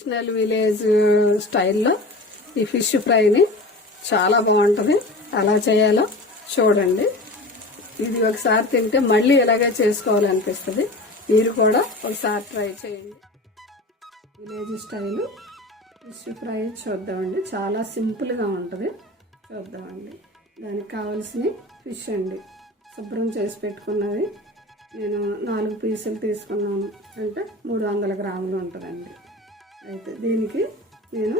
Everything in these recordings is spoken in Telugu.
ట్రెడిషనల్ విలేజ్ స్టైల్లో ఈ ఫిష్ ఫ్రైని చాలా బాగుంటుంది. ఎలా చేయాలో చూడండి. ఇది ఒకసారి తింటే మళ్ళీ ఇలాగే చేసుకోవాలనిపిస్తుంది. మీరు కూడా ఒకసారి ట్రై చేయండి. విలేజ్ స్టైల్ ఫిష్ ఫ్రై చూద్దామండి. చాలా సింపుల్గా ఉంటుంది. చూద్దామండి. దానికి కావాల్సిన ఫిష్ అండి. శుభ్రం చేసి పెట్టుకున్నది. నేను 4 పీసులు తీసుకున్నాను. అంటే 300 గ్రాములు ఉంటుందండి. అయితే దీనికి నేను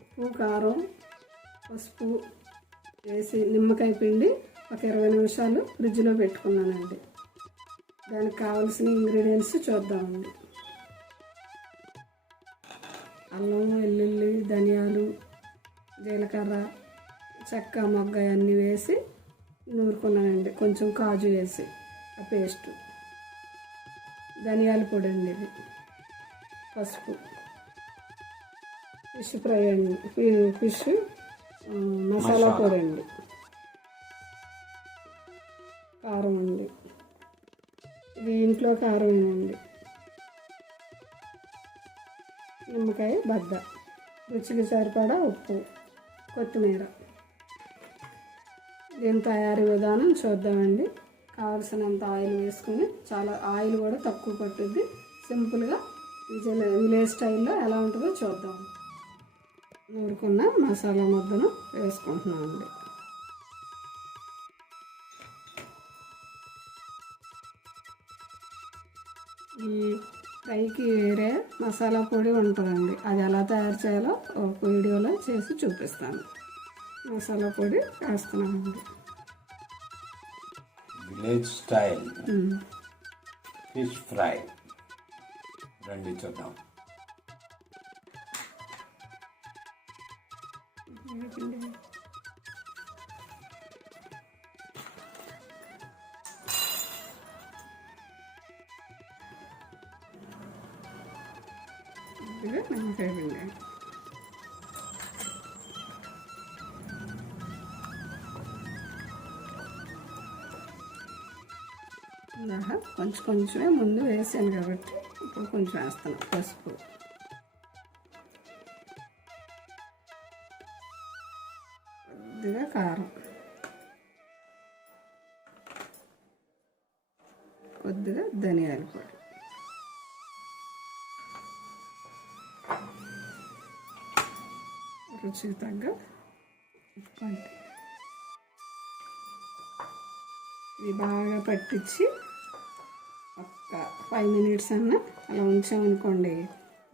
ఉప్పు, కారం, పసుపు వేసి నిమ్మకాయ పిండి ఒక 20 నిమిషాలు ఫ్రిడ్జ్లో పెట్టుకున్నానండి. దానికి కావాల్సిన ఇంగ్రీడియంట్స్ చూద్దామండి. అల్లం, వెల్లుల్లి, ధనియాలు, జీలకర్ర, చెక్క, మొగ్గ అన్నీ వేసి నూరుకున్నానండి. కొంచెం కాజు వేసి ఆ పేస్ట్, ధనియాల పొడి అండి, ఇది పసుపు, ఫిష్ ఫ్రై అండి, ఫిష్ మసాలా పొడి అండి, కారం అండి, ఇది ఇంట్లో కారమేనండి, నిమ్మకాయ బద్ద, రుచికి సరిపడా ఉప్పు, కొత్తిమీర. దీని తయారీ విధానం చూద్దామండి. కావలసినంత ఆయిల్ వేసుకొని, చాలా ఆయిల్ కూడా తక్కువ పట్టుద్ది. సింపుల్గా విలేజ్ స్టైల్లో ఎలా ఉంటుందో చూద్దాం. నూరుకున్న మసాలా ముద్దను వేసుకుంటున్నామండి. ఈ ఫ్రైకి వేరే మసాలా పొడి ఉంటుందండి. అది ఎలా తయారు చేయాలో ఒక వీడియోలో చేసి చూపిస్తాను. మసాలా పొడి వేస్తున్నామండి. విలేజ్ స్టైల్ ఫిష్ ఫ్రై రండి చూద్దాం. నిమ్మకాయ పిండి, కొంచెం కొంచెమే ముందు వేసాను కాబట్టి ఇప్పుడు కొంచెం వేస్తాను. పసుపు, కొద్దిగా కారం, కొద్దిగా ధనియాల పొడి, రుచికి తగ్గ ఉప్పు. ఇది బాగా పట్టించి ఒక 5 మినిట్స్ అన్నా అలా ఉంచామనుకోండి,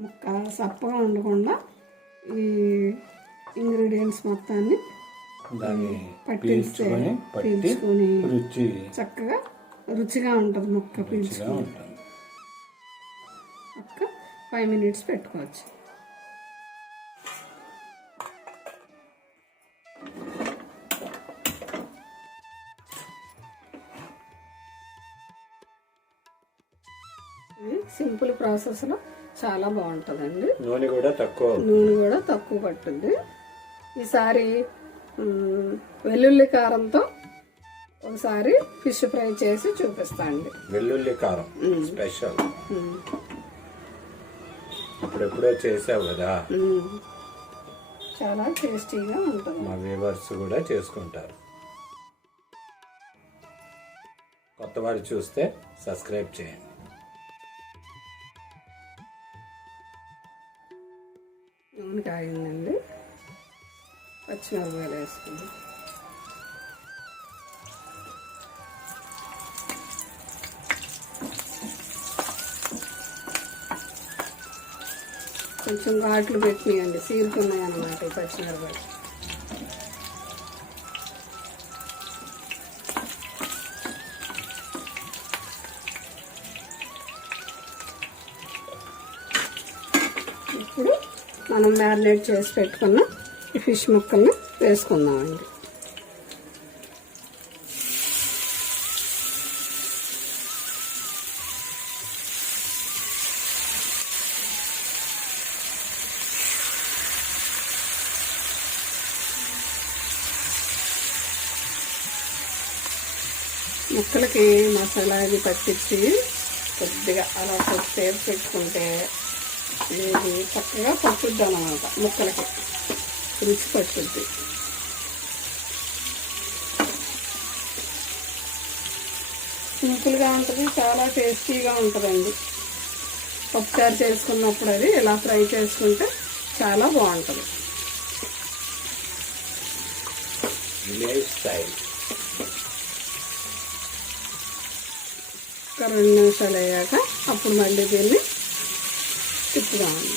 ముక్క సప్పగా ఉండకుండా ఈ ఇంగ్రీడియంట్స్ మొత్తాన్ని పీల్చుకొని చక్కగా రుచిగా ఉంటుంది. ముక్క పీల్చుకొని ఒక 5 మినిట్స్ పెట్టుకోవచ్చు. సింపుల్ ప్రాసెస్లో చాలా బాగుంటుందండి. నూనె కూడా తక్కువ పట్టుద్ది. ఈసారి వెల్లుల్లి కారంతో ఒకసారి ఫిష్ ఫ్రై చేసి చూపిస్తాండి. వెల్లుల్లి కారం స్పెషల్. ఇప్పుడెప్పుడో చేసావు కదా, చాలా టేస్టీగా ఉంటుంది. మా వ్యూవర్స్ కూడా చేసుకుంటారు. కొత్త వారు చూస్తే సబ్స్క్రైబ్ చేయండి. నూనె కాగిందండి. పచ్చిమిరపకాయలు వేసుకుంది. కొంచెం ఘాట్లు పెట్టినాయండి, సీరుకున్నాయి అన్నమాట ఈ పచ్చిమిరపకాయలు. ఇప్పుడు మనం మ్యారినేట్ చేసి పెట్టుకున్న ఈ ఫిష్ ముక్కల్ని వేసుకుందామండి. ముక్కలకి మసాలా అది పట్టించి కొద్దిగా అలా కొద్దిసేపు పెట్టుకుంటే ఇది చక్కగా పట్టుద్ది అన్నమాట, ముక్కలకి రుచి పట్టుద్ది. సింపుల్గా ఉంటుంది, చాలా టేస్టీగా ఉంటుందండి. పప్పుచారు చేసుకున్నప్పుడు అది ఇలా ఫ్రై చేసుకుంటే చాలా బాగుంటుంది. ఒక 2 నిమిషాలు అయ్యాక అప్పుడు మళ్ళీ దీన్ని తిప్పుదామండి.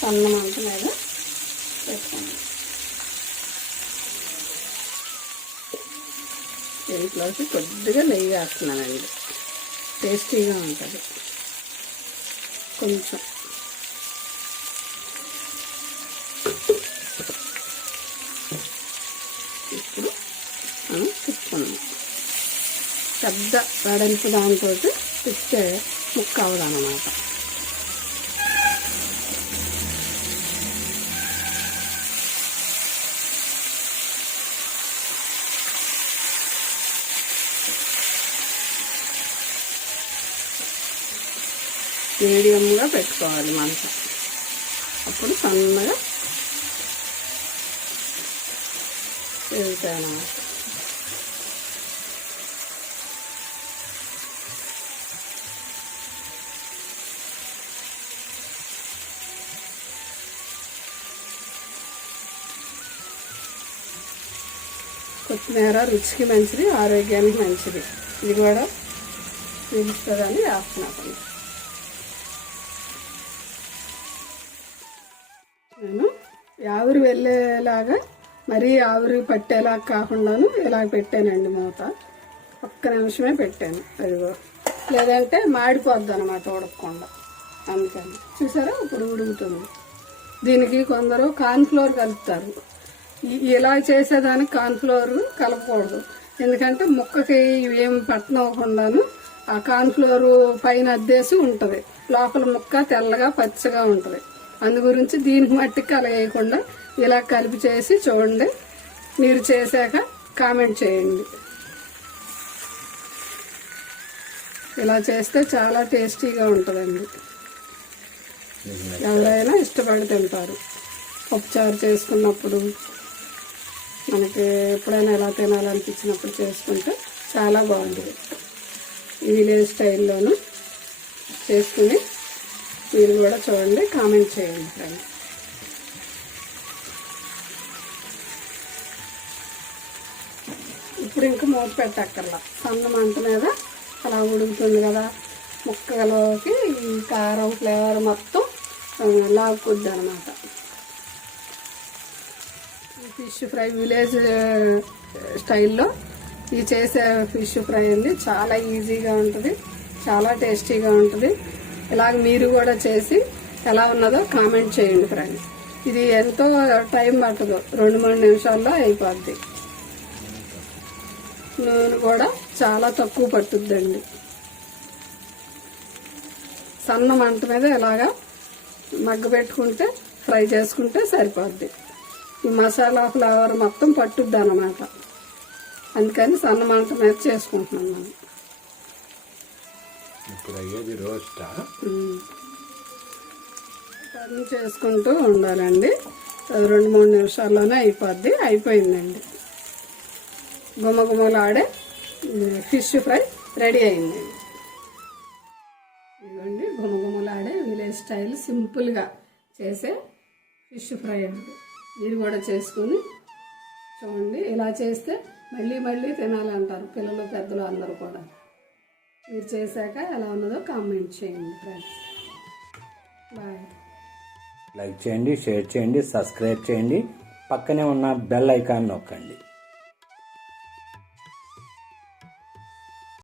సన్న మంట మీద పెట్టుకోండి. దీంట్లోకి కొద్దిగా నెయ్యి వేస్తున్నానండి, టేస్టీగా ఉంటుంది. కొంచెం ఇప్పుడు మనం తిప్పుకున్నాం. పెద్ద వెడల్పు దాంతో తిప్పితే ముక్క అవదన్నమాట. మీడియంగా పెట్టుకోవాలి మంట, అప్పుడు సన్నగా వేగుతాను. కొత్తిమీర రుచికి మంచిది, ఆరోగ్యానికి మంచిది. ఇది కూడా తెలుస్తుందని వేస్తున్నాను. నేను ఆవిరి వెళ్ళేలాగా, మరీ ఆవిరి పట్టేలా కాకుండాను ఇలా పెట్టానండి మూత. ఒక్క నిమిషమే పెట్టాను, అదిగో, లేదంటే మాడిపోద్ది అన్నమాట ఉడకకుండా. అందుకని చూసారా ఇప్పుడు ఉడుకుతుంది. దీనికి కొందరు కార్న్ఫ్లోర్ కలుపుతారు. ఇలా చేసేదానికి కార్న్ఫ్లోర్ కలపకూడదు, ఎందుకంటే ముక్కకి ఏం పట్టనవ్వకుండాను ఆ కార్న్ఫ్లోర్ పైన అద్దేసి ఉంటుంది, లోపల ముక్క తెల్లగా పచ్చగా ఉంటుంది. అందు గురించి దీనికి మట్టికి అలా వేయకుండా ఇలా కలిపి చేసి చూడండి. మీరు చేశాక కామెంట్ చేయండి. ఇలా చేస్తే చాలా టేస్టీగా ఉంటుందండి. ఎవరైనా ఇష్టపడి తింటారు. పప్పుచారు చేసుకున్నప్పుడు, మనకి ఎప్పుడైనా ఎలా తినాలనిపించినప్పుడు చేసుకుంటే చాలా బాగుంటుంది. ఈ విలేజ్ స్టైల్లోనూ చేసుకుని మీరు కూడా చూడండి, కామెంట్ చేయండి ఫ్రెండ్స్. ఇప్పుడు ఇంకా మూత పెట్టక్కర్లా, సన్న మంట మీద అలా ఉడుకుతుంది కదా. ముక్కలోకి ఈ కారం ఫ్లేవర్ మొత్తం లాక్కుద్ది అనమాట. ఈ ఫిష్ ఫ్రై విలేజ్ స్టైల్లో ఈ చేసే ఫిష్ ఫ్రై అండి, చాలా ఈజీగా ఉంటుంది, చాలా టేస్టీగా ఉంటుంది. ఇలాగ మీరు కూడా చేసి ఎలా ఉన్నదో కామెంట్ చేయండి ఫ్రెండ్స్. ఇది ఎంతో టైం పట్టదు, 2-3 నిమిషాల్లో అయిపోద్ది. నూనె కూడా చాలా తక్కువ పట్టుద్దండి. సన్న మంట మీద ఇలాగా మగ్గ పెట్టుకుంటే, ఫ్రై చేసుకుంటే సరిపోద్ది. ఈ మసాలా ఫ్లేవర్ మొత్తం పట్టుద్ది అన్నమాట. అందుకని సన్న మంట మీద చేసుకుంటున్నాం మనం. ఇప్పుడు అయ్యేది రోస్టా? టర్న్ చేసుకుంటూ ఉండాలండి. 2-3 నిమిషాల్లోనే అయిపోయిందండి. గుమగుమలాడే ఫిష్ ఫ్రై రెడీ అయిందండి. ఇదిగోండి, గుమగుమలాడే విలేజ్ స్టైల్ సింపుల్గా చేసే ఫిష్ ఫ్రై అండి. మీరు కూడా చేసుకుని చూడండి. ఇలా చేస్తే మళ్ళీ మళ్ళీ తినాలంటారు పిల్లలు, పెద్దలు అందరూ కూడా. మీరు చేశాక ఎలా ఉన్నదో కామెంట్ చేయండి ఫ్రెండ్స్. బాయ్. లైక్ చేయండి, షేర్ చేయండి, సబ్స్క్రైబ్ చేయండి, పక్కనే ఉన్న బెల్ ఐకాన్ నొక్కండి.